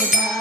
Bye.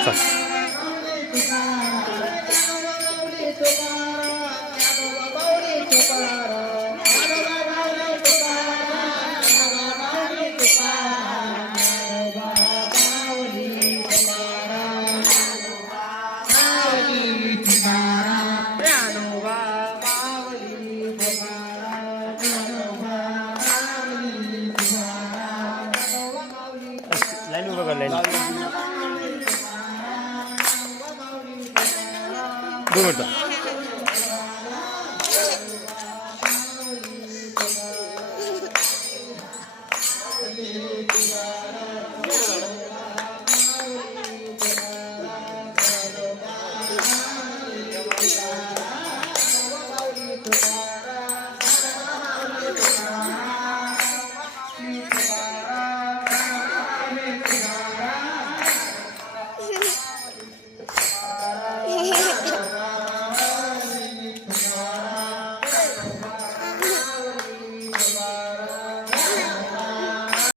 पन्नास दो minute Yeah.